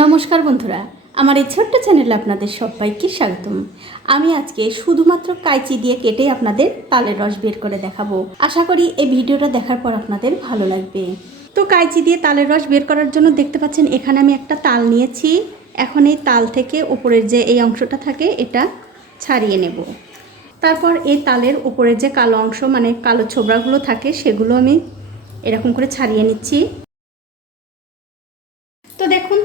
নমস্কার বন্ধুরা, আমার এই ছোট্ট চ্যানেলে আপনাদের সবাইকে স্বাগতম। আমি আজকে শুধুমাত্র কাইচি দিয়ে কেটে আপনাদের তালের রস বের করে দেখাবো। আশা করি এই ভিডিওটা দেখার পর আপনাদের ভালো লাগবে। তো কাইচি দিয়ে তালের রস বের করার জন্য দেখতে পাচ্ছেন, এখানে আমি একটা তাল নিয়েছি। এখন এই তাল থেকে উপরের যে এই অংশটা থাকে, এটা ছাড়িয়ে নেব। তারপর এই তালের উপরের যে কালো অংশ মানে কালো ছোবড়াগুলো থাকে, সেগুলো আমি এরকম করে ছাড়িয়ে নিচ্ছি।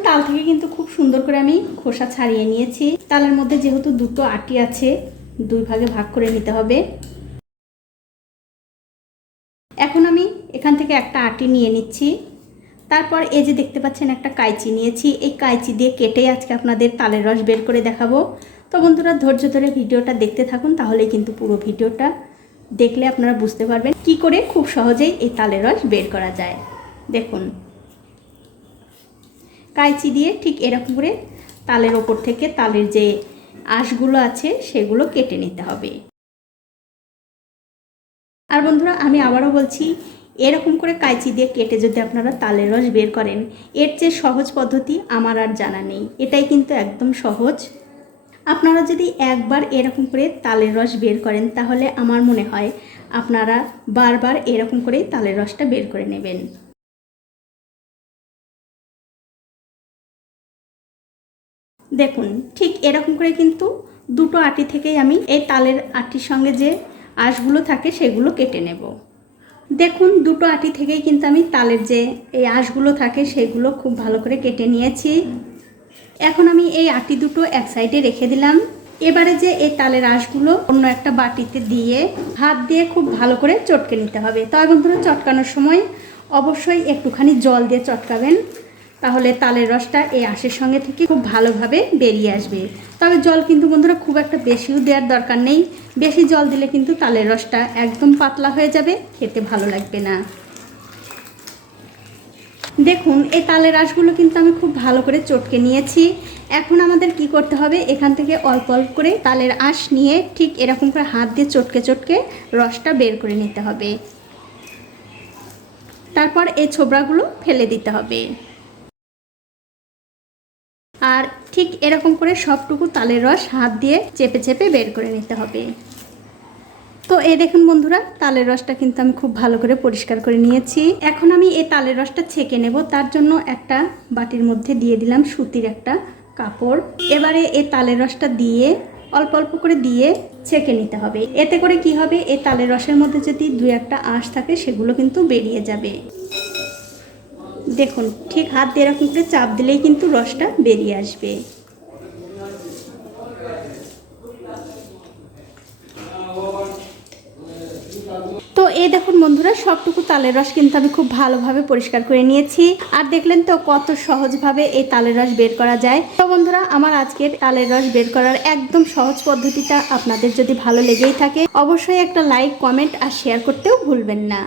তাল থেকে কিন্তু খুব সুন্দর করে আমি খোসা ছাড়িয়ে নিয়েছি। তালের মধ্যে যেহেতু দুটো আটি আছে, দুই ভাগে ভাগ করে নিতে হবে। এখন আমি এখান থেকে একটা আটি নিয়ে নিচ্ছি। তারপর এই যে দেখতে পাচ্ছেন একটা কাইচি নিয়েছি। এই কাইচি দিয়ে কেটে আজকে আপনাদের তালের রস বের করে দেখাবো। তো বন্ধুরা, ধৈর্য ধরে ভিডিওটা দেখতে থাকুন, তাহলে কিন্তু পুরো ভিডিওটা দেখলে আপনারা বুঝতে পারবেন কি করে খুব সহজেই এই তালের রস বের করা যায়। দেখুন। কাইচি দিয়ে ঠিক এরকম করে তালের ওপর থেকে তালের যে আঁশগুলো আছে সেগুলো কেটে নিতে হবে। আর বন্ধুরা, আমি আবারও বলছি, এরকম করে কাইচি দিয়ে কেটে যদি আপনারা তালের রস বের করেন, এর চেয়ে সহজ পদ্ধতি আমার আর জানা নেই। এটাই কিন্তু একদম সহজ। আপনারা যদি একবার এরকম করে তালের রস বের করেন, তাহলে আমার মনে হয় আপনারা বারবার এরকম করেই তালের রসটা বের করে নেবেন। দেখুন, ঠিক এরকম করে কিন্তু দুটো আটি থেকেই আমি এই তালের আটির সঙ্গে যে আঁশগুলো থাকে সেগুলো কেটে নেব। দেখুন, দুটো আটি থেকেই কিন্তু আমি তালের যে এই আঁশগুলো থাকে সেগুলো খুব ভালো করে কেটে নিয়েছি। এখন আমি এই আটি দুটো এক সাইডে রেখে দিলাম। এবারে যে এই তালের আঁশগুলো অন্য একটা বাটিতে দিয়ে হাত দিয়ে খুব ভালো করে চটকে নিতে হবে। তবে বন্ধুরা, চটকানোর সময় অবশ্যই একটুখানি জল দিয়ে চটকাবেন। তাহলে তালের রসটা এই আঁশের সঙ্গে থেকে খুব ভালোভাবে বেরিয়ে আসবে। তবে জল কিন্তু বন্ধুরা খুব একটা বেশিও দেওয়ার দরকার নেই। বেশি জল দিলে কিন্তু তালের রসটা একদম পাতলা হয়ে যাবে, খেতে ভালো লাগবে না। দেখুন, এই তালের রসগুলো কিন্তু আমি খুব ভালো করে চটকে নিয়েছি। এখন আমাদের কি করতে হবে? এখান থেকে অল্প অল্প করে তালের আঁশ নিয়ে ঠিক এরকম করে হাত দিয়ে চটকে চটকে রসটা বের করে নিতে হবে। তারপর এই ছোবড়াগুলো ফেলে দিতে হবে। আর ঠিক এরকম করে সবটুকু তালের রস হাত দিয়ে চেপে চেপে বের করে নিতে হবে। তো এই দেখুন বন্ধুরা, তালের রসটা কিন্তু আমি খুব ভালো করে পরিষ্কার করে নিয়েছি। এখন আমি এই তালের রসটা ছেঁকে নেব। তার জন্য একটা বাটির মধ্যে দিয়ে দিলাম সুতির একটা কাপড়। এবারে এই তালের রসটা দিয়ে, অল্প অল্প করে দিয়ে ছেঁকে নিতে হবে। এতে করে কি হবে? এই তালের রসের মধ্যে যদি দু একটা আঁশ থাকে, সেগুলো কিন্তু বেরিয়ে যাবে। দেখুন, ঠিক হাত দিয়ে এরকম করে চাপ দিলেই কিন্তু রসটা বেরিয়ে আসবে। তো এই দেখুন বন্ধুরা, সবটুকু তালের রস কিন্তু আমি খুব ভালোভাবে পরিষ্কার করে নিয়েছি। আর দেখলেন তো কত সহজভাবে এই তালের রস বের করা যায়। তো বন্ধুরা, আমার আজকের তালের রস বের করার একদম সহজ পদ্ধতিটা আপনাদের যদি ভালো লেগেই থাকে, অবশ্যই একটা লাইক, কমেন্ট আর শেয়ার করতেও ভুলবেন না।